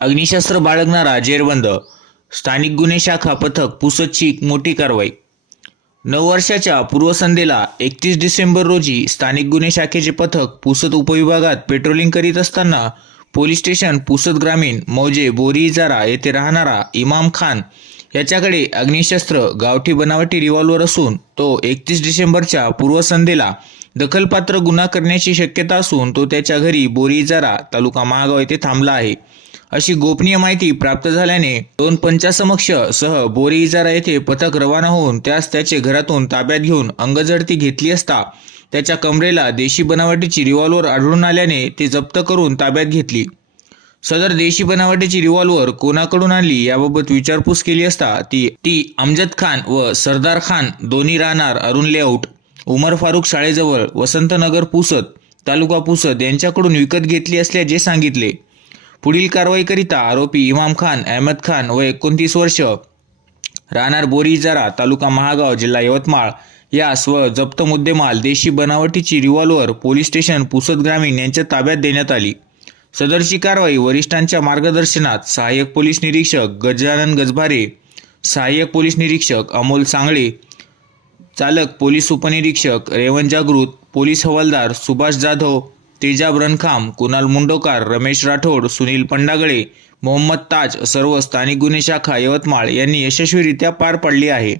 अग्निशास्त्र बाळगणारा जेरबंद स्थानिक गुन्हे शाखा पथक पुसदची मोठी कारवाई. नऊ वर्षाच्या पूर्वसंध्येला एकतीस डिसेंबर रोजी स्थानिक गुन्हे शाखेचे पथक पुसद उपविभागात पेट्रोलिंग करीत असताना पोलीस स्टेशन पुसद ग्रामीण मौजे बोरी इजारा येथे राहणारा इमाम खान याच्याकडे अग्निशस्त्र गावठी बनावटी रिव्हॉल्वर असून तो एकतीस डिसेंबरच्या पूर्वसंध्येला दखलपात्र गुन्हा करण्याची शक्यता असून तो त्याच्या घरी बोरी इजारा तालुका महागाव येथे थांबला आहे. अशी गोपनीय माहिती प्राप्त झाल्याने दोन पंचासमक्ष सह बोरी इजारा येथे पथक रवाना होऊन त्यास त्याचे घरातून ताब्यात घेऊन अंगझडती घेतली असता त्याच्या कमरेला देशी बनावटीची रिव्हॉल्वर आढळून आल्याने ते जप्त करून ताब्यात घेतली. सदर देशी बनावटीची रिव्हॉल्वर कोणाकडून आणली याबाबत विचारपूस केली असता ती ती अमजद खान व सरदार खान दोन्ही राहणार अरुण लेआउट उमर फारुक शाळेजवळ वसंतनगर पुसत तालुका पुसत यांच्याकडून विकत घेतली असल्याचे सांगितले. पुढील कारवाईकरिता आरोपी इमाम खान अहमद खान व एकोणतीस वर्ष राहणार बोरीजारा तालुका महागाव जिल्हा यवतमाळ या स्व जप्त मुद्देमाल देशी बनावटीची रिव्हॉल्वर पोलीस स्टेशन पुसद ग्रामीण यांच्या ताब्यात देण्यात आली. सदरची कारवाई वरिष्ठांच्या मार्गदर्शनात सहाय्यक पोलीस निरीक्षक गजानन गजभारे सहाय्यक पोलीस निरीक्षक अमोल सांगळे चालक पोलीस उपनिरीक्षक रेवण जागृत पोलीस हवालदार सुभाष जाधव तेजा ब्रनखाम कुणाल मुंडोकार रमेश राठोड सुनील पंडागळे मोहम्मद ताज सर्व स्थानिक गुन्हे शाखा यवतमाळ यांनी यशस्वीरित्या पार पाडली आहे.